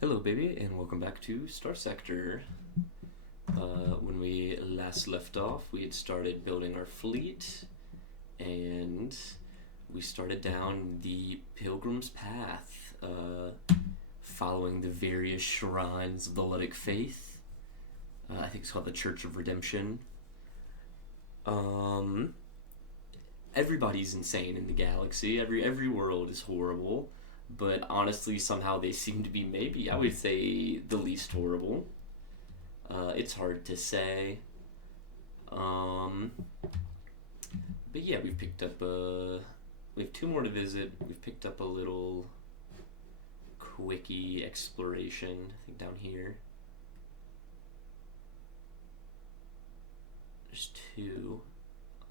Hello, baby, and welcome back to Star Sector. When we last left off, we had started building our fleet, and we started down the Pilgrim's Path, following the various shrines of the Ludic faith. I think it's called the Church of Redemption. Um, Everybody's insane in the galaxy. Every world is horrible, but honestly, somehow they seem to be maybe I would say the least horrible. It's hard to say. Um, but yeah, we've picked up we have two more to visit. We've picked up a little quickie exploration. I think down here. There's two.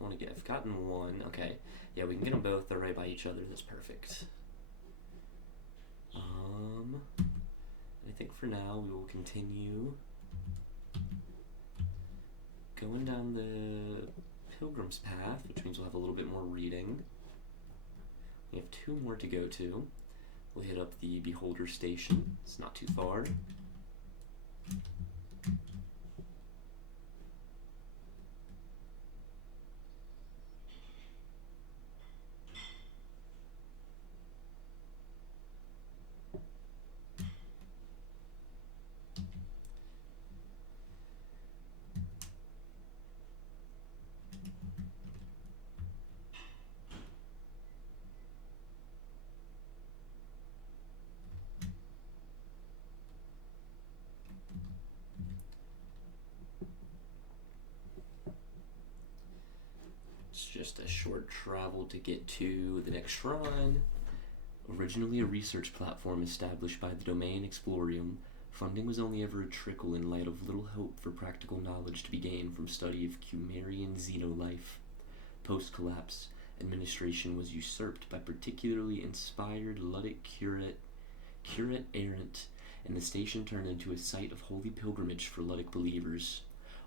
I've gotten one. Okay, yeah, we can get them both. They're right by each other. That's perfect. I think for now we will continue going down the Pilgrim's Path, which means we'll have a little bit more reading. We have two more to go to. We'll hit up the Beholder Station. It's not too far. It's just a short travel to get to the next shrine. Originally a research platform established by the Domain Explorium, funding was only ever a trickle in light of little hope for practical knowledge to be gained from study of Cumerian xenolife. Post-collapse, administration was usurped by particularly inspired Ludic curate errant, and the station turned into a site of holy pilgrimage for Ludic believers.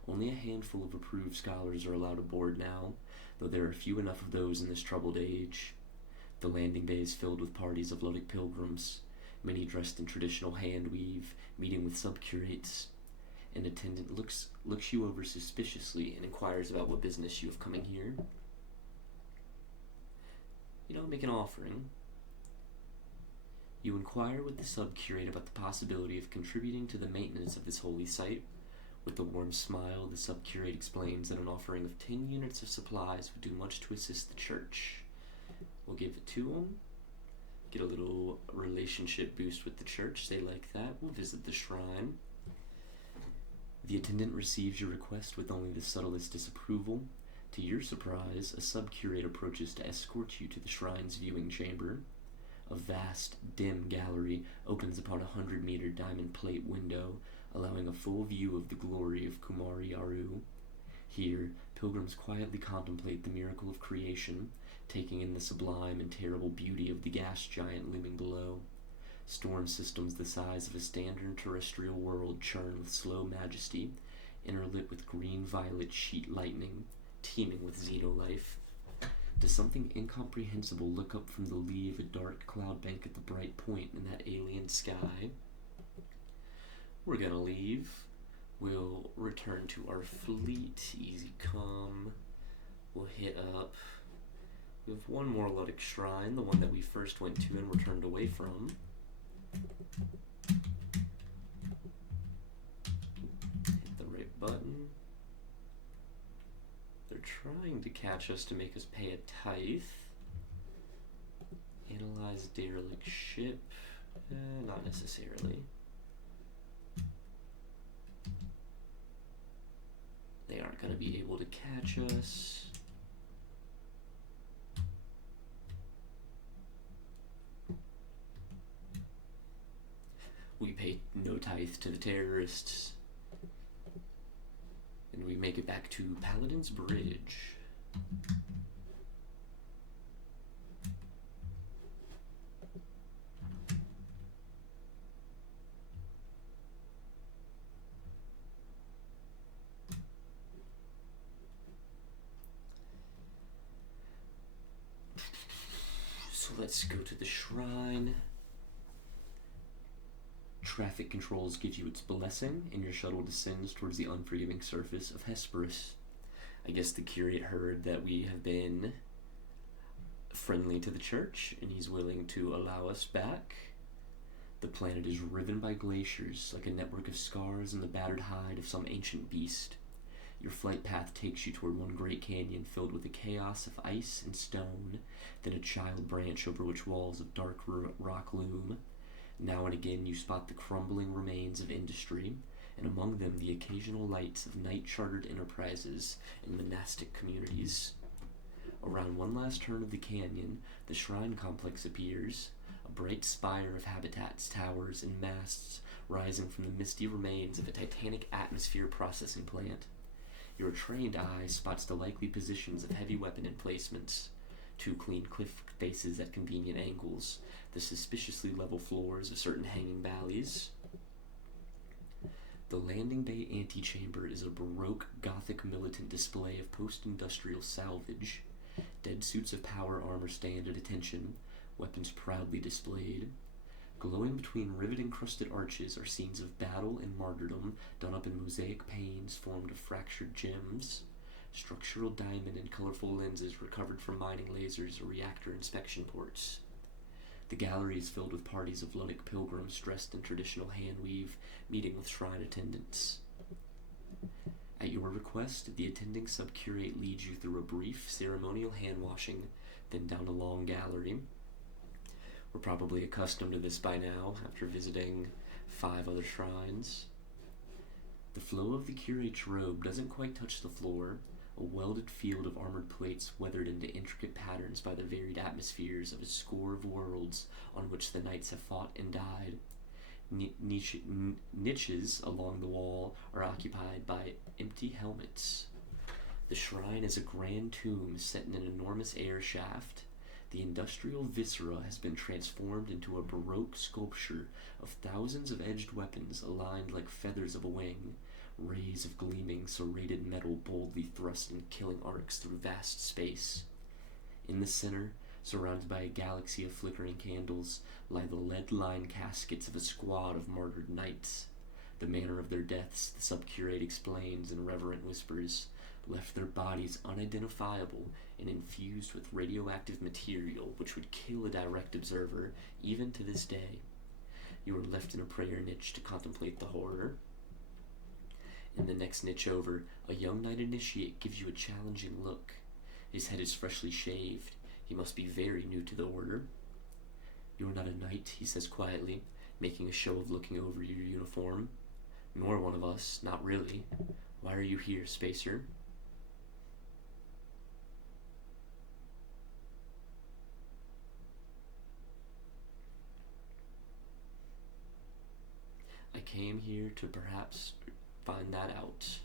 Only a handful of approved scholars are allowed aboard now, though there are few enough of those in this troubled age. The landing bay is filled with parties of Ludic pilgrims, many dressed in traditional hand-weave, meeting with subcurates. An attendant looks you over suspiciously and inquires about what business you have coming here. Make an offering. You inquire with the subcurate about the possibility of contributing to the maintenance of this holy site. With a warm smile, the subcurate explains that an offering of 10 units of supplies would do much to assist the church. We'll give it to them. Get a little relationship boost with the church. They like that. We'll visit the shrine. The attendant receives your request with only the subtlest disapproval. To your surprise, a subcurate approaches to escort you to the shrine's viewing chamber. A vast, dim gallery opens upon a 100-meter diamond plate window, allowing a full view of the glory of Kumari Aru. Here, pilgrims quietly contemplate the miracle of creation, taking in the sublime and terrible beauty of the gas giant looming below. Storm systems the size of a standard terrestrial world churn with slow majesty, interlit with green-violet sheet lightning, teeming with xenolife. Does something incomprehensible look up from the lee of a dark cloud bank at the bright point in that alien sky? We're gonna leave. We'll return to our fleet. Easy come. We'll hit up. We have one more Ludic shrine, the one that we first went to and were turned away from. Hit the right button. They're trying to catch us to make us pay a tithe. Analyze derelict ship. Not necessarily. They aren't going to be able to catch us. We pay no tithe to the terrorists. And we make it back to Paladin's Bridge. So let's go to the shrine. Traffic controls give you its blessing, and your shuttle descends towards the unforgiving surface of Hesperus. I guess the curate heard that we have been friendly to the church, and he's willing to allow us back. The planet is riven by glaciers, like a network of scars in the battered hide of some ancient beast. Your flight path takes you toward one great canyon filled with a chaos of ice and stone, then a child branch over which walls of dark rock loom. Now and again you spot the crumbling remains of industry, and among them the occasional lights of night-chartered enterprises and monastic communities. Around one last turn of the canyon, the shrine complex appears, a bright spire of habitats, towers, and masts rising from the misty remains of a titanic atmosphere processing plant. Your trained eye spots the likely positions of heavy weapon emplacements, two clean cliff faces at convenient angles, the suspiciously level floors of certain hanging valleys. The landing bay antechamber is a Baroque Gothic militant display of post-industrial salvage. Dead suits of power armor stand at attention, weapons proudly displayed. Glowing between rivet-encrusted arches are scenes of battle and martyrdom done up in mosaic panes formed of fractured gems. Structural diamond and colorful lenses recovered from mining lasers or reactor inspection ports. The gallery is filled with parties of Ludic pilgrims dressed in traditional hand-weave, meeting with shrine attendants. At your request, the attending subcurate leads you through a brief ceremonial hand-washing, then down a long gallery. We're probably accustomed to this by now, after visiting 5 other shrines. The flow of the curate's robe doesn't quite touch the floor, a welded field of armored plates weathered into intricate patterns by the varied atmospheres of a score of worlds on which the knights have fought and died. Niches along the wall are occupied by empty helmets. The shrine is a grand tomb set in an enormous air shaft. The industrial viscera has been transformed into a Baroque sculpture of thousands of edged weapons aligned like feathers of a wing, rays of gleaming serrated metal boldly thrust in killing arcs through vast space. In the center, surrounded by a galaxy of flickering candles, lie the lead-lined caskets of a squad of martyred knights. The manner of their deaths, the subcurate explains in reverent whispers, left their bodies unidentifiable and infused with radioactive material which would kill a direct observer, even to this day. You are left in a prayer niche to contemplate the horror. In the next niche over, a young knight initiate gives you a challenging look. His head is freshly shaved. He must be very new to the order. "You are not a knight," he says quietly, making a show of looking over your uniform. "Nor one of us, not really. Why are you here, Spacer?" "I came here to perhaps find that out."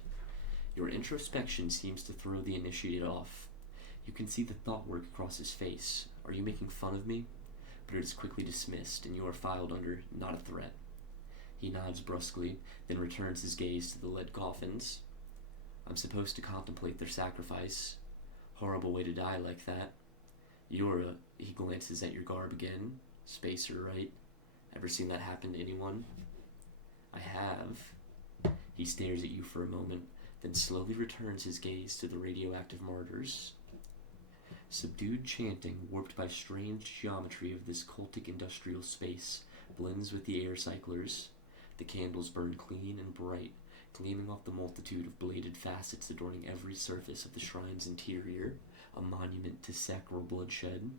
Your introspection seems to throw the initiate off. You can see the thought work across his face. Are you making fun of me? But it is quickly dismissed, and you are filed under not a threat. He nods brusquely, then returns his gaze to the lead coffins. "I'm supposed to contemplate their sacrifice. Horrible way to die like that. He glances at your garb again. Spacer, right? Ever seen that happen to anyone?" "I have." He stares at you for a moment, then slowly returns his gaze to the radioactive martyrs. Subdued chanting, warped by strange geometry of this cultic industrial space, blends with the air cyclers. The candles burn clean and bright, gleaming off the multitude of bladed facets adorning every surface of the shrine's interior, a monument to sacral bloodshed.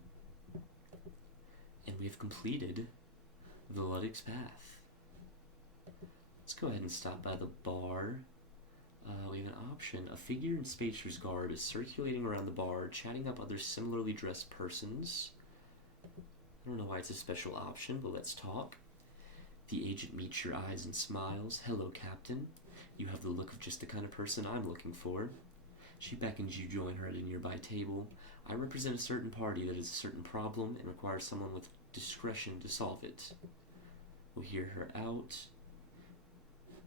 And we have completed the Ludic's Path. Let's go ahead and stop by the bar. We have an option. A figure in Spacer's garb is circulating around the bar, chatting up other similarly dressed persons. I don't know why it's a special option, but let's talk. The agent meets your eyes and smiles. "Hello, Captain. You have the look of just the kind of person I'm looking for." She beckons you join her at a nearby table. "I represent a certain party that has a certain problem and requires someone with discretion to solve it." We'll hear her out.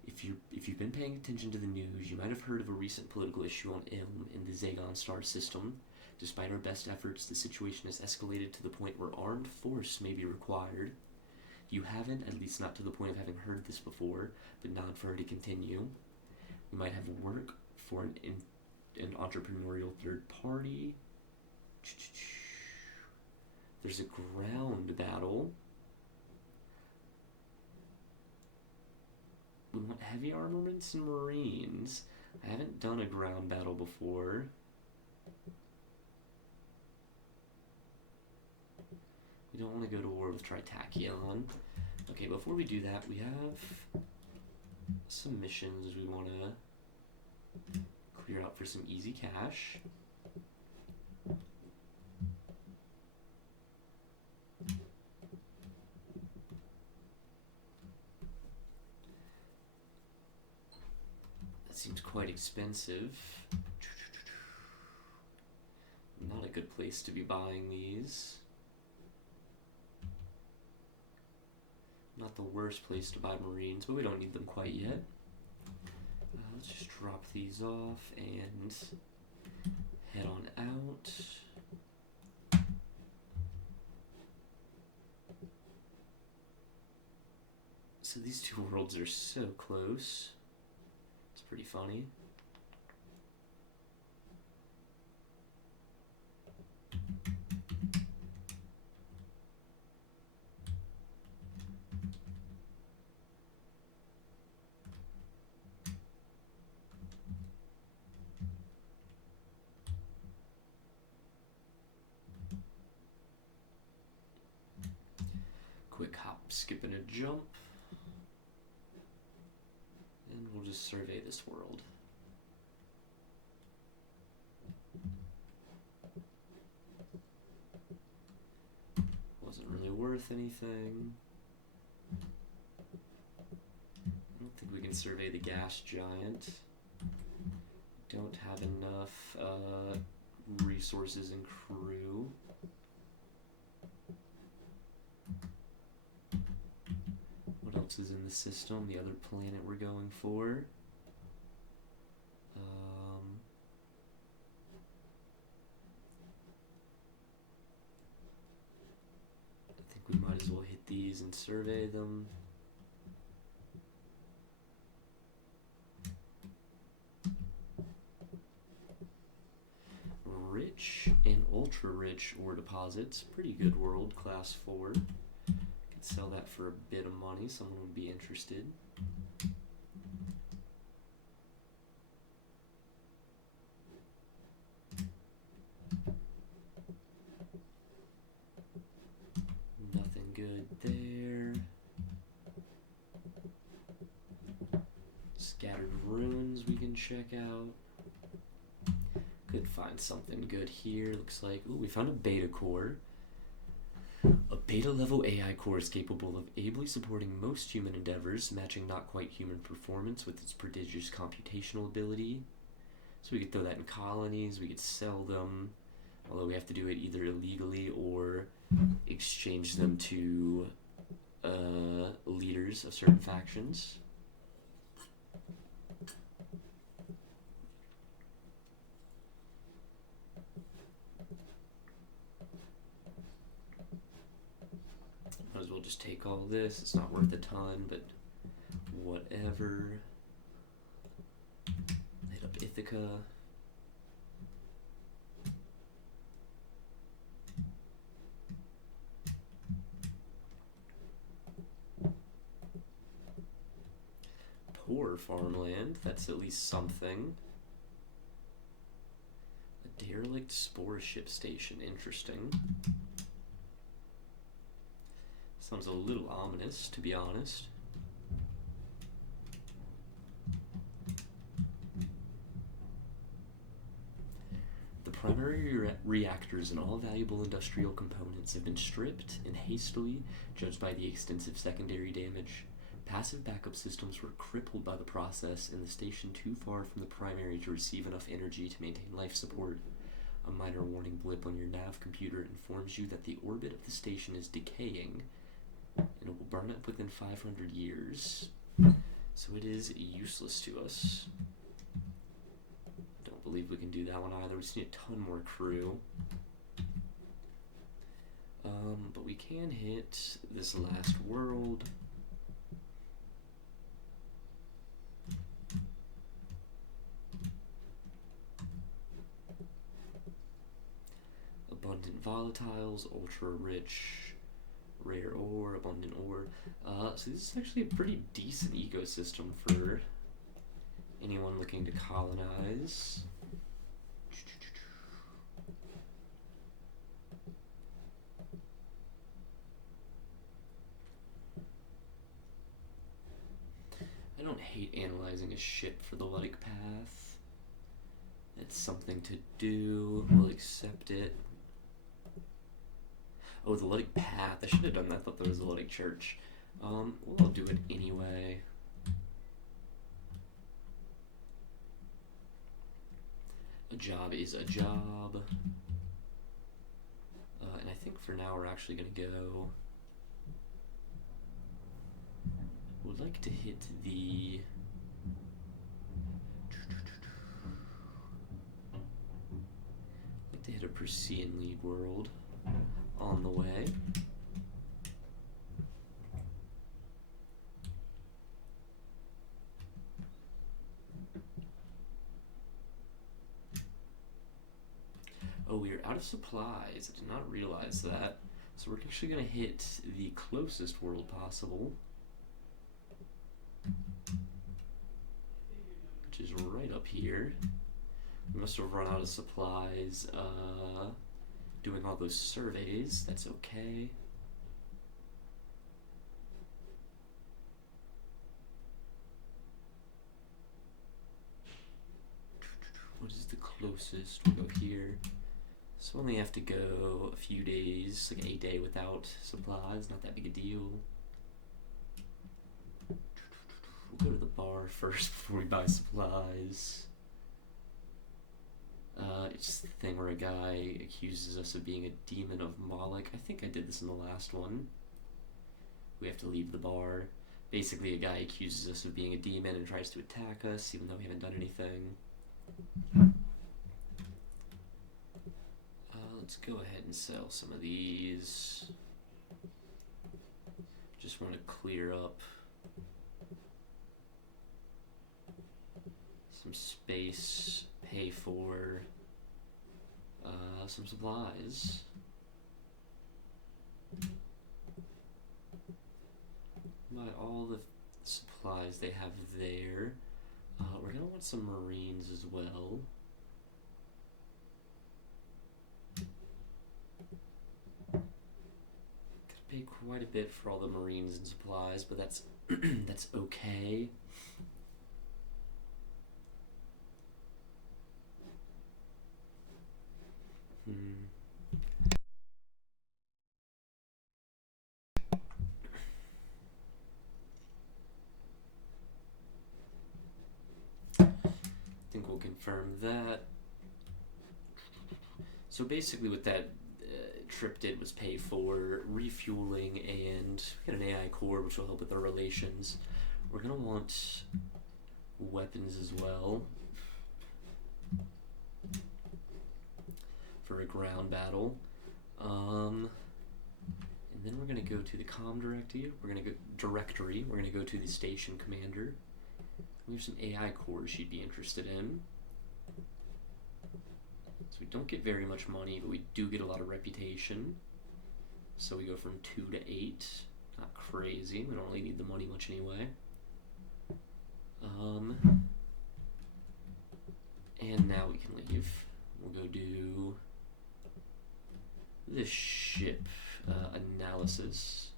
If you've been paying attention to the news, you might have heard of a recent political issue on Ilm in the Zagon star system. Despite our best efforts, the situation has escalated to the point where armed force may be required. You haven't, at least not to the point of having heard this before, but nod for her to continue. We might have work for an entrepreneurial third party. There's a ground battle. We want heavy armaments and marines. I haven't done a ground battle before. We don't want to go to war with Tritachyon. Okay, before we do that, we have some missions we want to clear out for some easy cash. That seems quite expensive. Not a good place to be buying these. Not the worst place to buy marines, but we don't need them quite yet. Let's just drop these off and head on out. So these two worlds are so close. It's pretty funny. Quick hop, skip, and a jump. And we'll just survey this world. Wasn't really worth anything. I don't think we can survey the gas giant. Don't have enough resources and crew. What else is in the system? The other planet we're going for. I think we might as well hit these and survey them. Rich and ultra rich ore deposits. Pretty good world, class 4. Could sell that for a bit of money. Someone would be interested. Nothing good there. Scattered ruins we can check out. Could find something good here. Looks like, ooh, we found a beta core. A beta level AI core is capable of ably supporting most human endeavors, matching not quite human performance with its prodigious computational ability. So we could throw that in colonies, we could sell them, although we have to do it either illegally or exchange them to leaders of certain factions. Might as well just take all this. It's not worth a ton, but whatever. Hit up Ithaca. Poor farmland. That's at least something. A derelict spore ship station. Interesting. Sounds a little ominous, to be honest. The primary reactors and all valuable industrial components have been stripped and hastily, judged by the extensive secondary damage. Passive backup systems were crippled by the process, and the station too far from the primary to receive enough energy to maintain life support. A minor warning blip on your nav computer informs you that the orbit of the station is decaying, and it will burn up within 500 years. So it is useless to us. I don't believe we can do that one either. We just need a ton more crew. But we can hit this last world. Abundant volatiles, ultra rich, rare ore, abundant ore. So this is actually a pretty decent ecosystem for anyone looking to colonize. I don't hate analyzing a ship for the Luddic Path. It's something to do. We'll accept it. Oh, the Luddic Path. I should have done that. I thought that was the Luddic Church. Well, I'll do it anyway. A job is a job. And I think for now we're actually going to go... Would like to hit the... like to hit a Persean League world on the way. Oh, we are out of supplies. I did not realize that. So we're actually going to hit the closest world possible, which is right up here. We must have run out of supplies doing all those surveys. That's okay. What is the closest? We'll go here. So only have to go a few days, like a day without supplies. Not that big a deal. We'll go to the bar first before we buy supplies. It's just the thing where a guy accuses us of being a demon of Moloch. I think I did this in the last one. We have to leave the bar. Basically, a guy accuses us of being a demon and tries to attack us, even though we haven't done anything. Let's go ahead and sell some of these. Just want to clear up some space, pay for some supplies. Buy all the supplies they have there. We're going to want some Marines as well. Pay quite a bit for all the Marines and supplies, but that's that's okay. I think we'll confirm that. So basically what that trip did was pay for refueling and get an AI core, which will help with our relations. We're going to want weapons as well for a ground battle. And then we're going to go to the comm directory. We're going to go to the station commander. We have some AI cores she'd be interested in. So we don't get very much money, but we do get a lot of reputation. So we go from 2 to 8. Not crazy. We don't really need the money much anyway. And now we can leave. We'll go do this ship analysis.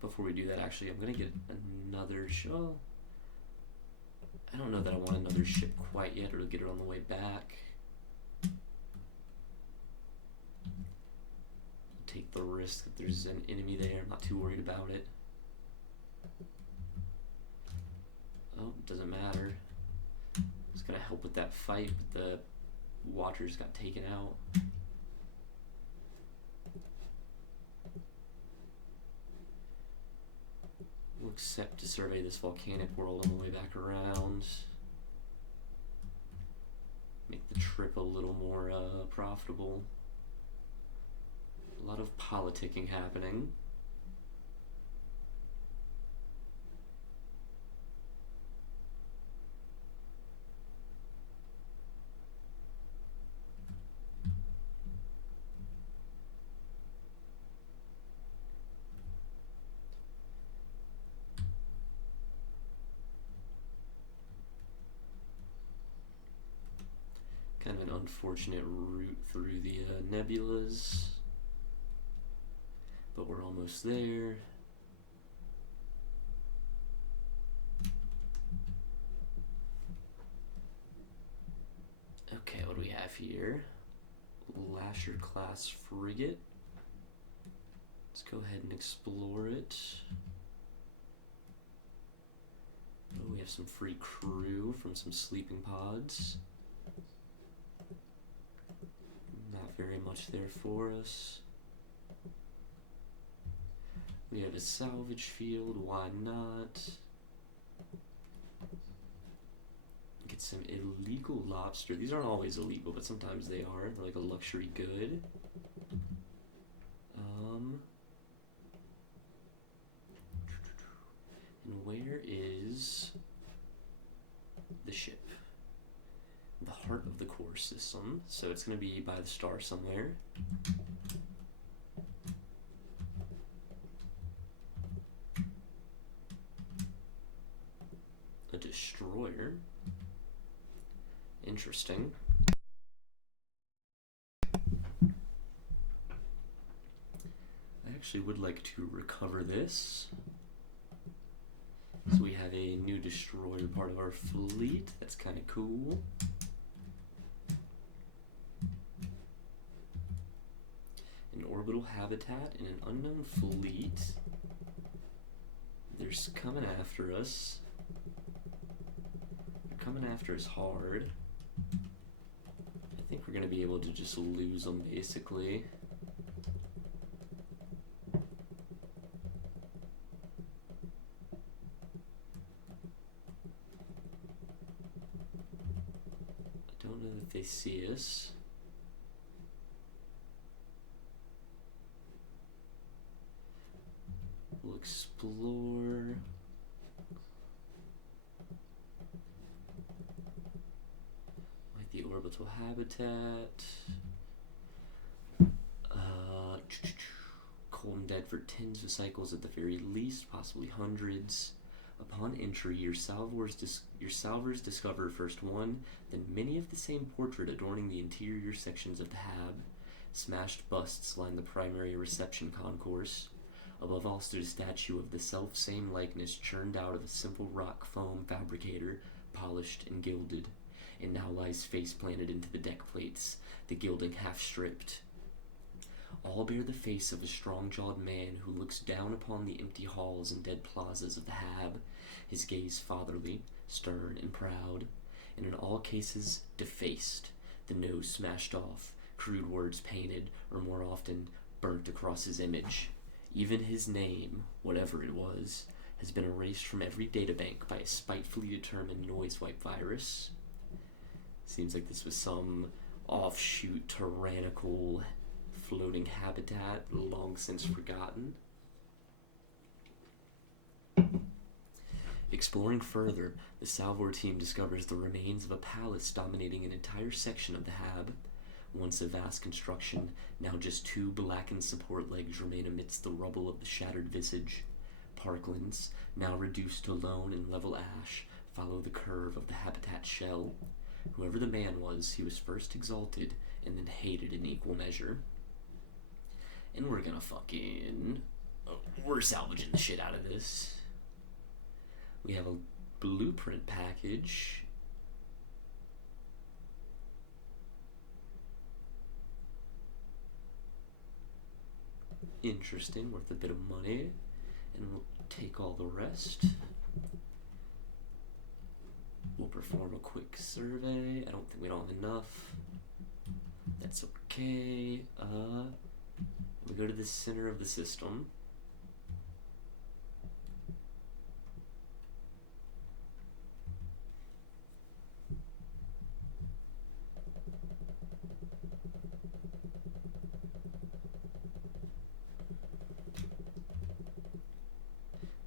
Before we do that, actually, I'm going to get another show. I don't know that I want another ship quite yet, or to get it on the way back. Take the risk that there's an enemy there. I'm not too worried about it. Oh, doesn't matter. It's gonna help with that fight, but the Watchers got taken out. We'll accept to survey this volcanic world on the way back around. Make the trip a little more profitable. A lot of politicking happening. Kind of an unfortunate route through the nebulas, but we're almost there. Okay, what do we have here? Lasher class frigate. Let's go ahead and explore it. Oh, we have some free crew from some sleeping pods. Not very much there for us. We have a salvage field, why not? Get some illegal lobster. These aren't always illegal, but sometimes they are. They're like a luxury good. And where is the ship? The heart of the core system. So it's going to be by the star somewhere. A destroyer. Interesting. I actually would like to recover this. So we have a new destroyer part of our fleet. That's kind of cool. An orbital habitat in an unknown fleet. They're coming after us. They're coming after us hard. I think we're going to be able to just lose them, basically. I don't know that they see us. We'll explore. Like the orbital habitat. Cold and dead for tens of cycles at the very least, possibly hundreds. Upon entry, your salvors discover first one, then many of the same portrait adorning the interior sections of the hab. Smashed busts line the primary reception concourse. Above all stood a statue of the self-same likeness churned out of a simple rock foam fabricator, polished and gilded. It now lies face-planted into the deck plates, the gilding half-stripped. All bear the face of a strong-jawed man who looks down upon the empty halls and dead plazas of the hab, his gaze fatherly, stern, and proud, and in all cases defaced, the nose smashed off, crude words painted, or more often, burnt across his image. Even his name, whatever it was, has been erased from every databank by a spitefully determined noise wipe virus. Seems like this was some offshoot tyrannical floating habitat long since forgotten. Exploring further, the Salvor team discovers the remains of a palace dominating an entire section of the hab. Once a vast construction, now just two blackened support legs remain amidst the rubble of the shattered visage. Parklands, now reduced to lone and level ash, follow the curve of the habitat shell. Whoever the man was, he was first exalted and then hated in equal measure. And we're gonna we're salvaging the shit out of this. We have a blueprint package. Interesting, worth a bit of money. And we'll take all the rest. We'll perform a quick survey. I don't think we don't have enough. That's okay. We go to the center of the system.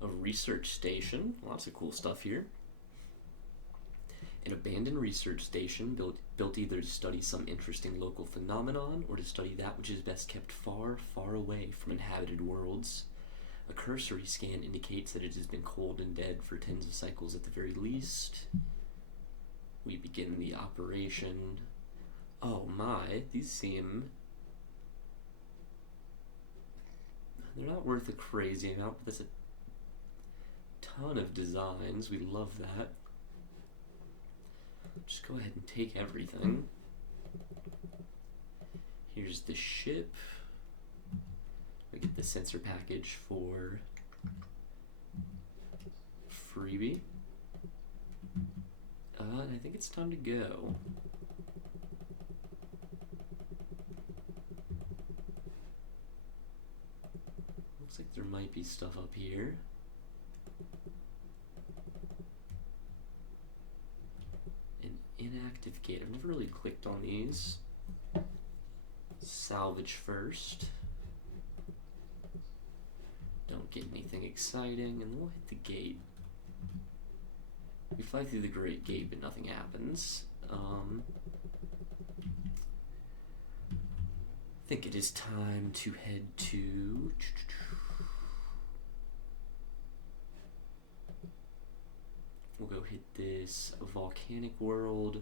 A research station. Lots of cool stuff here. An abandoned research station built either to study some interesting local phenomenon or to study that which is best kept far, far away from inhabited worlds. A cursory scan indicates that it has been cold and dead for tens of cycles at the very least. We begin the operation. Oh my, these seem... They're not worth a crazy amount, but there's a ton of designs. We love that. Just go ahead and take everything. Here's the ship. We get the sensor package for freebie. I think it's time to go. Looks like there might be stuff up here. An inactive gate. I've never really clicked on these. Salvage first. Don't get anything exciting, and we'll hit the gate. We fly through the Great Gate, but nothing happens. I think it is time to head to... We'll go hit this volcanic world.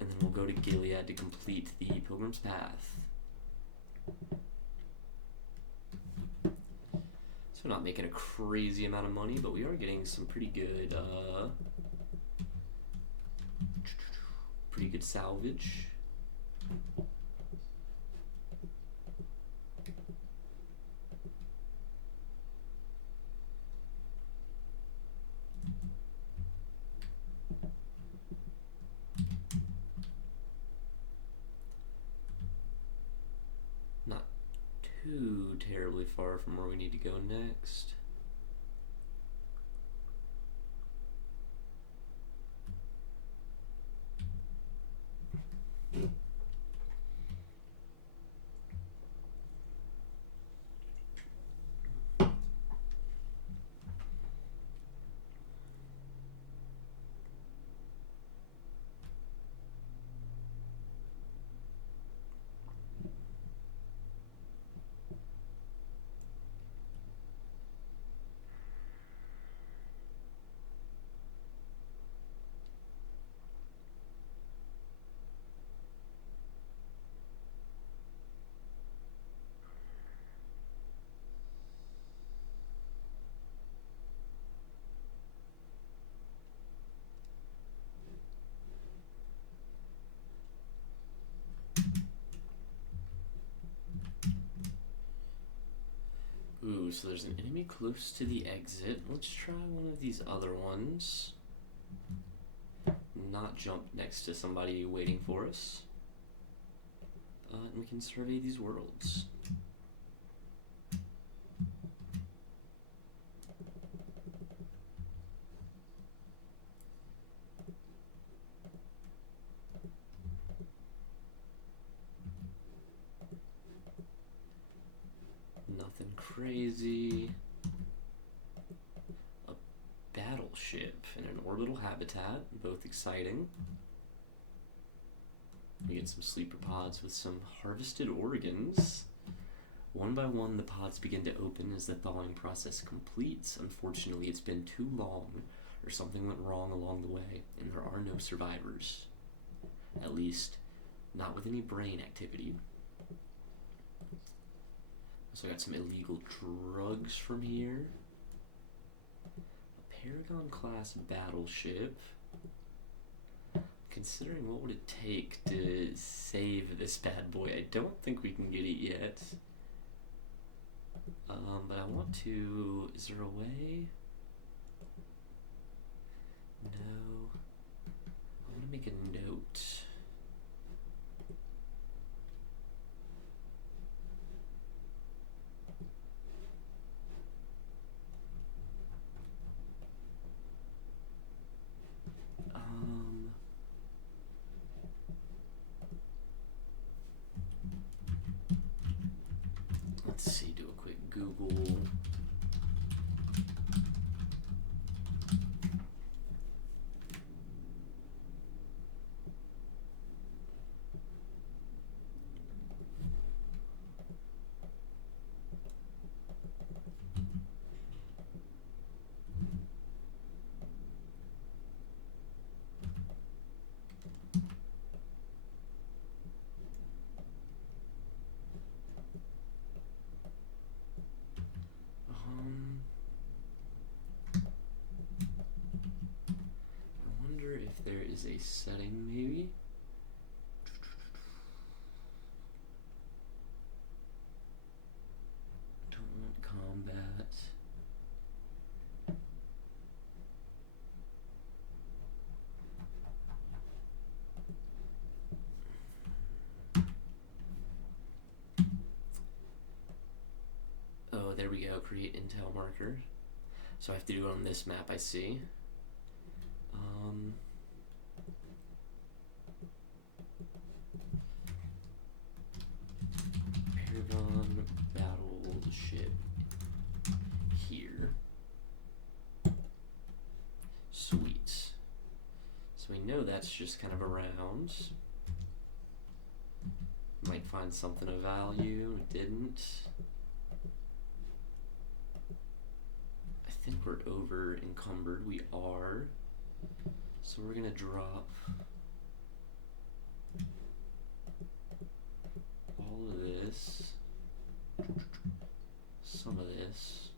And then we'll go to Gilead to complete the Pilgrim's Path. So we're not making a crazy amount of money, but we are getting some pretty good salvage. Not too terribly far from where we need to go next. Ooh, so there's an enemy close to the exit. Let's try one of these other ones. Not jump next to somebody waiting for us. And we can survey these worlds. Nothing crazy. A battleship in an orbital habitat, both exciting. We get some sleeper pods with some harvested organs. One by one, the pods begin to open as the thawing process completes. Unfortunately, it's been too long, or something went wrong along the way, and there are no survivors. At least, not with any brain activity. So I got some illegal drugs from here. A Paragon-class battleship. Considering what would it take to save this bad boy, I don't think we can get it yet. But I want to... Is there a way? No. I want to make a note. Let's see, do a quick Google. I wonder if there is a setting, maybe. Don't want combat. Oh, there we go. Create intel marker. So I have to do it on this map, I see. Paragon battleship here. Sweet. So we know that's just kind of around. Might find something of value. Didn't. I think we're over encumbered. We are. So we're gonna drop all of this, some of this,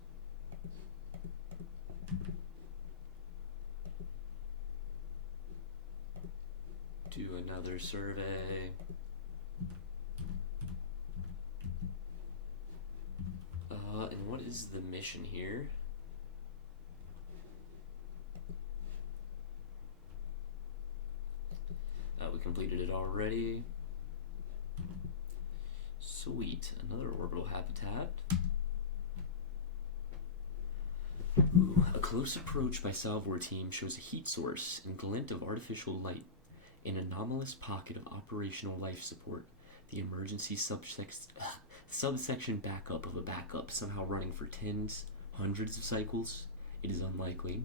do another survey, and what is the mission here? We completed it already. Sweet, another orbital habitat. Ooh, a close approach by Salvor team shows a heat source and glint of artificial light. An anomalous pocket of operational life support. The emergency subsection backup of a backup, somehow running for tens, hundreds of cycles. It is unlikely.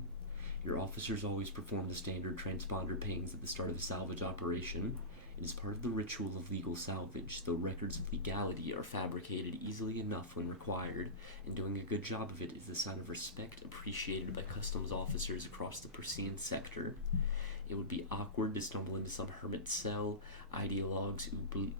Your officers always perform the standard transponder pings at the start of a salvage operation. It is part of the ritual of legal salvage, though records of legality are fabricated easily enough when required, and doing a good job of it is a sign of respect appreciated by customs officers across the Persean sector. It would be awkward to stumble into some hermit cell, ideologues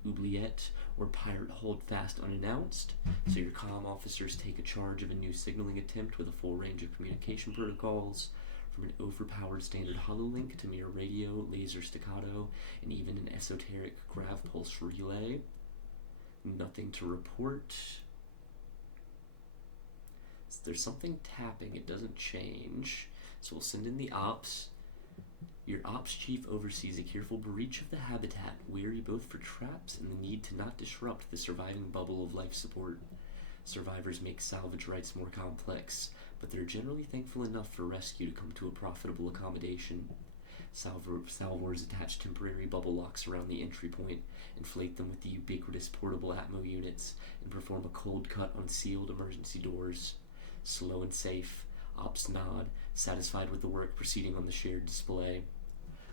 oubliette, or pirate holdfast unannounced, so your comm officers take a charge of a new signaling attempt with a full range of communication protocols, from an overpowered standard hololink to mere radio, laser staccato, and even an esoteric grav pulse relay. Nothing to report. So there's something tapping, it doesn't change. So we'll send in the ops. Your ops chief oversees a careful breach of the habitat, wary both for traps and the need to not disrupt the surviving bubble of life support. Survivors make salvage rights more complex, but they're generally thankful enough for rescue to come to a profitable accommodation. Salvors attach temporary bubble locks around the entry point, inflate them with the ubiquitous portable Atmo units, and perform a cold cut on sealed emergency doors. Slow and safe, ops nod, satisfied with the work proceeding on the shared display.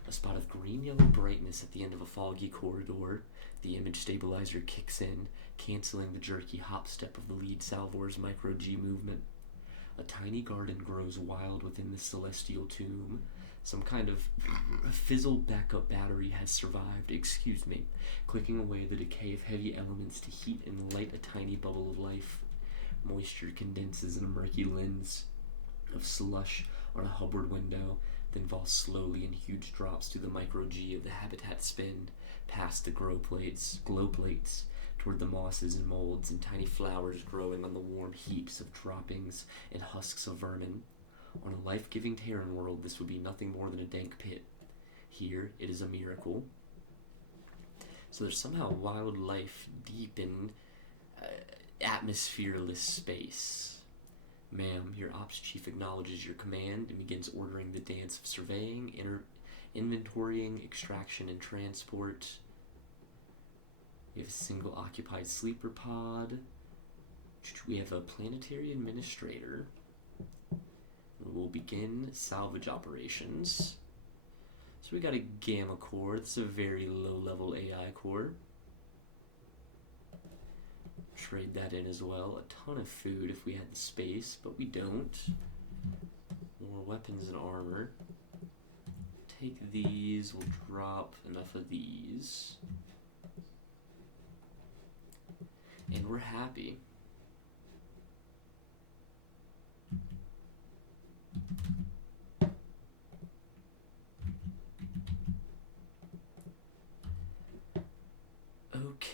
A spot of green-yellow brightness at the end of a foggy corridor. The image stabilizer kicks in, canceling the jerky hop step of the lead Salvor's micro-G movement. A tiny garden grows wild within the celestial tomb. Some kind of fizzled backup battery has survived, clicking away the decay of heavy elements to heat and light a tiny bubble of life. Moisture condenses in a murky lens of slush on a Hubbard window, then falls slowly in huge drops through the micro-G of the habitat spin, past the glow plates, toward the mosses and molds and tiny flowers growing on the warm heaps of droppings and husks of vermin. On a life-giving Terran world, this would be nothing more than a dank pit. Here, it is a miracle. So there's somehow wild life deep in atmosphereless space. Ma'am, your ops chief acknowledges your command and begins ordering the dance of surveying, inventorying, extraction, and transport. You have a single occupied sleeper pod. We have a planetary administrator. We will begin salvage operations. So we got a Gamma core. This is a very low-level AI core. Trade that in as well. A ton of food if we had the space, but we don't. More weapons and armor. Take these. We'll drop enough of these. And we're happy. Okay.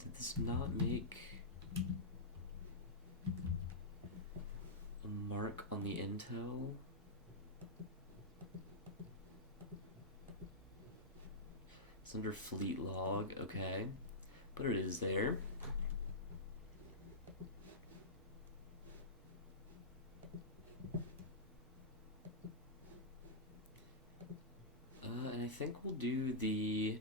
Did this not make a mark on the intel? It's under fleet log, okay. But it is there. And I think we'll do the...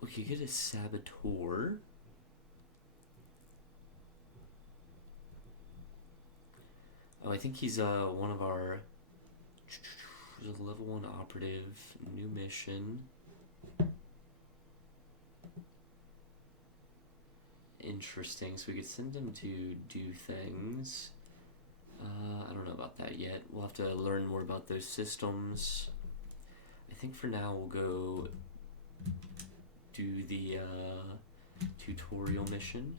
We could get a saboteur. Oh, I think he's one of our... There's a level 1 operative, new mission. Interesting, so we could send him to do things. I don't know about that yet. We'll have to learn more about those systems. I think for now we'll go do the tutorial mission.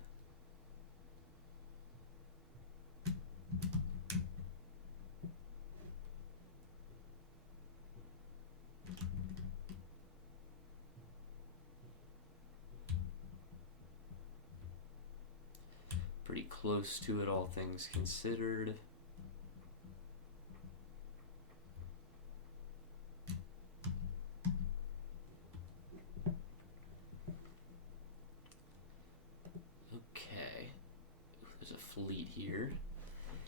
Pretty close to it, all things considered. Okay. There's a fleet here.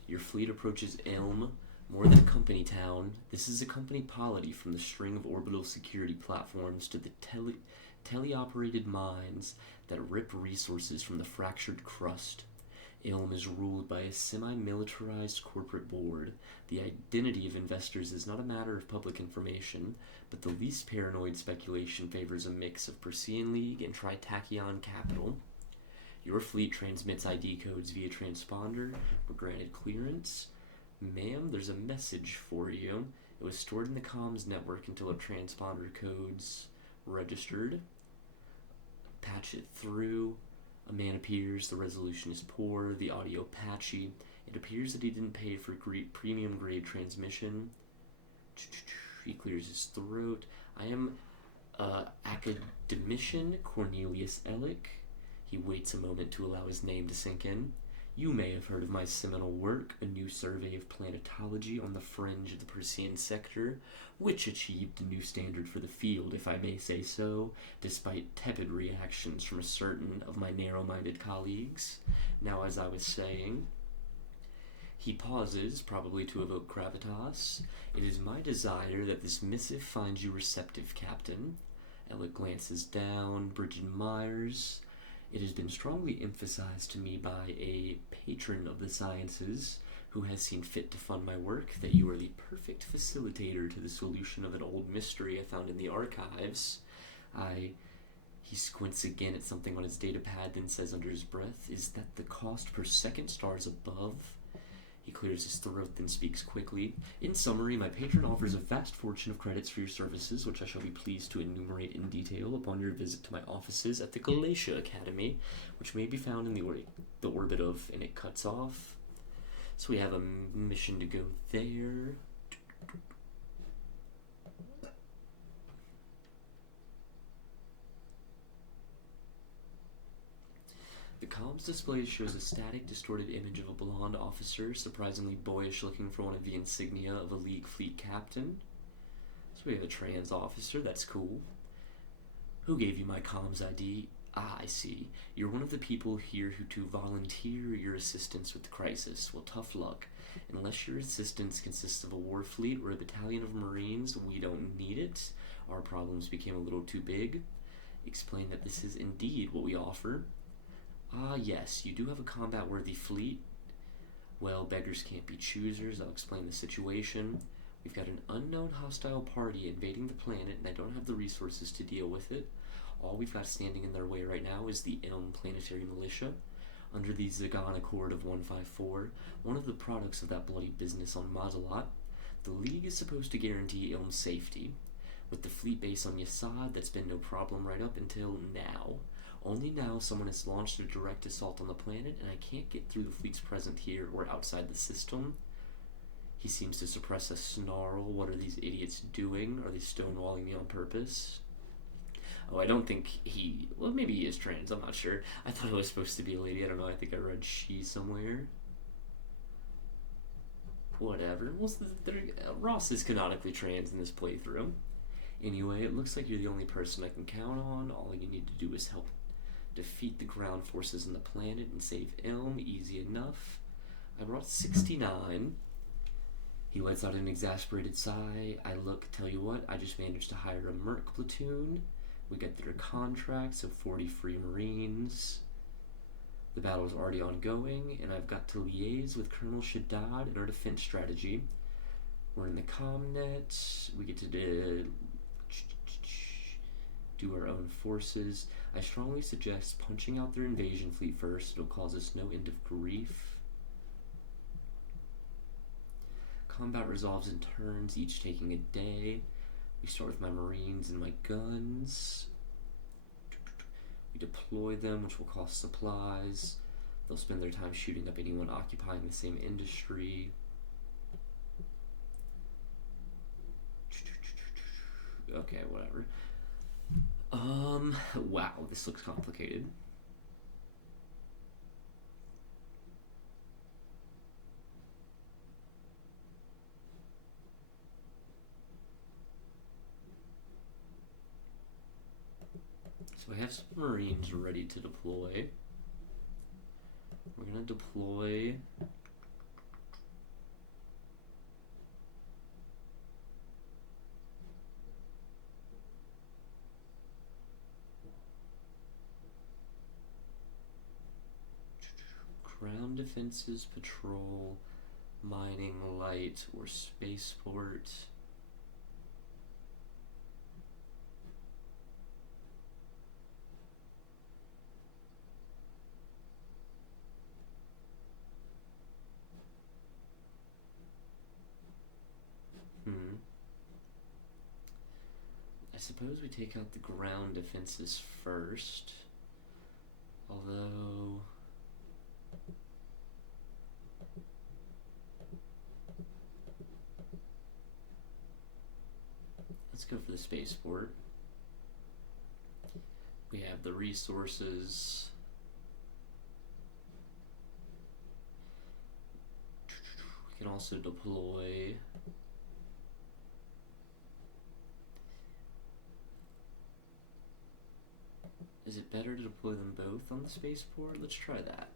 Your fleet approaches Elm, more than a company town. This is a company polity, from the string of orbital security platforms to the teleoperated mines that rip resources from the fractured crust. Ilm is ruled by a semi-militarized corporate board. The identity of investors is not a matter of public information, but the least paranoid speculation favors a mix of Persean League and Tritachyon Capital. Your fleet transmits ID codes via transponder for granted clearance. Ma'am, there's a message for you. It was stored in the comms network until a transponder code's registered. Patch it through. A man appears, the resolution is poor, the audio patchy. It appears that he didn't pay for premium grade transmission. He clears his throat. I am academician Cornelius Ellick. He waits a moment to allow his name to sink in. You may have heard of my seminal work, A New Survey of Planetology on the Fringe of the Persean Sector, which achieved a new standard for the field, if I may say so, despite tepid reactions from a certain of my narrow-minded colleagues. Now, as I was saying... He pauses, probably to evoke gravitas. It is my desire that this missive finds you receptive, Captain. Elliot glances down. Bridget Myers... It has been strongly emphasized to me by a patron of the sciences who has seen fit to fund my work that you are the perfect facilitator to the solution of an old mystery I found in the archives. He squints again at something on his datapad, then says under his breath, "Is that the cost per second stars above?" He clears his throat, then speaks quickly. In summary, my patron offers a vast fortune of credits for your services, which I shall be pleased to enumerate in detail upon your visit to my offices at the Galatia Academy, which may be found in the orbit of, and it cuts off. So we have a mission to go there. The comms display shows a static, distorted image of a blonde officer, surprisingly boyish, looking for one of the insignia of a League fleet captain. So we have a trans officer, that's cool. Who gave you my comms ID? Ah, I see. You're one of the people here who to volunteer your assistance with the crisis. Well, tough luck. Unless your assistance consists of a war fleet or a battalion of Marines, we don't need it. Our problems became a little too big. Explain that this is indeed what we offer. Ah, yes, you do have a combat-worthy fleet. Well, beggars can't be choosers. I'll explain the situation. We've got an unknown hostile party invading the planet, and I don't have the resources to deal with it. All we've got standing in their way right now is the Ilm Planetary Militia. Under the Zagan Accord of 154, one of the products of that bloody business on Mazalot, the League is supposed to guarantee Ilm's safety. With the fleet base on Yasad, that's been no problem right up until now. Only now someone has launched a direct assault on the planet, and I can't get through the fleet's presence here or outside the system. He seems to suppress a snarl. What are these idiots doing? Are they stonewalling me on purpose? Oh, I don't think he... Well, maybe he is trans. I'm not sure. I thought it was supposed to be a lady. I don't know. I think I read she somewhere. Whatever. Well, Ross is canonically trans in this playthrough. Anyway, it looks like you're the only person I can count on. All you need to do is help defeat the ground forces on the planet and save Ilm. Easy enough. I brought 69. He lets out an exasperated sigh. I look, tell you what, I just managed to hire a Merc platoon. We get their contract, so 40 free Marines. The battle is already ongoing, and I've got to liaise with Colonel Shaddad in our defense strategy. We're in the Comnet. We get to do our own forces. I strongly suggest punching out their invasion fleet first. It'll cause us no end of grief. Combat resolves in turns, each taking a day. We start with my Marines and my guns. We deploy them, which will cost supplies. They'll spend their time shooting up anyone occupying the same industry. Okay, whatever. Wow, this looks complicated. So I have some Marines ready to deploy. We're gonna deploy ground defenses, patrol, mining, light, or spaceport. I suppose we take out the ground defenses first. Although... let's go for the spaceport. We have the resources. We can also deploy Is it better to deploy them both on the spaceport? Let's try that.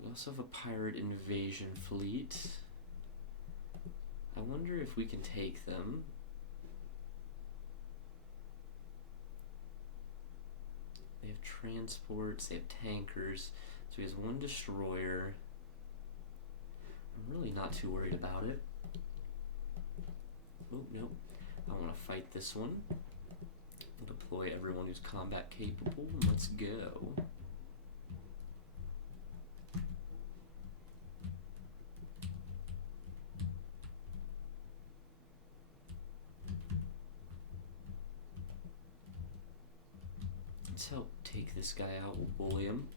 We also have a pirate invasion fleet. I wonder if we can take them. They have transports, they have tankers, so he has one destroyer. I'm really not too worried about it. Oh, no. I want to fight this one. We'll deploy everyone who's combat capable, and let's go. Let's help take this guy out. We'll bully him.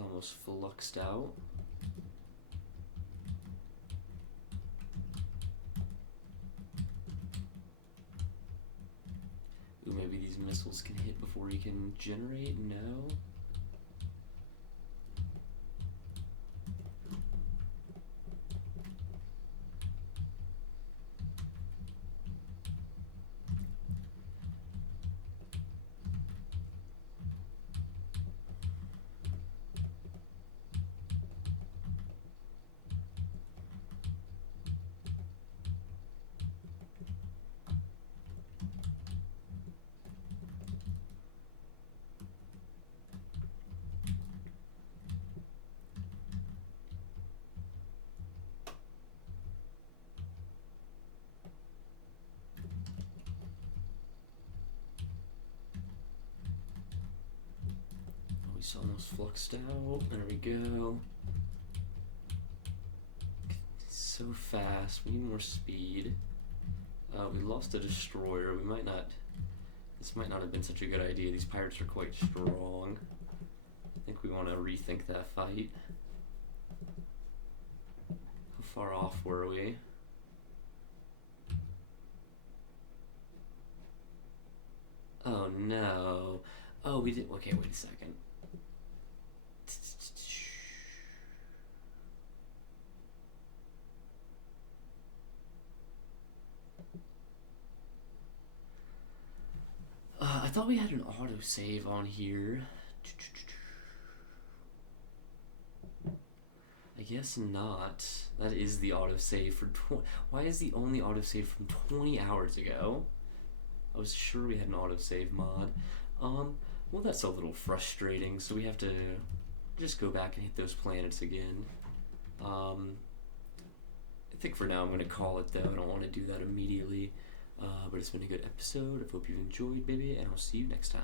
almost fluxed out. Ooh, maybe these missiles can hit before he can generate? No. He's almost fluxed out. There we go. So fast. We need more speed. We lost a destroyer. We might not. This might not have been such a good idea. These pirates are quite strong. I think we want to rethink that fight. How far off were we? Oh no. Oh, we did. Okay, wait a second. I thought we had an autosave on here. I guess not. That is the autosave for why is the only autosave from 20 hours ago? I was sure we had an autosave mod. Well, that's a little frustrating, so we have to just go back and hit those planets again. I think for now I'm going to call it, though. I don't want to do that immediately. But it's been a good episode. I hope you've enjoyed, baby, and I'll see you next time.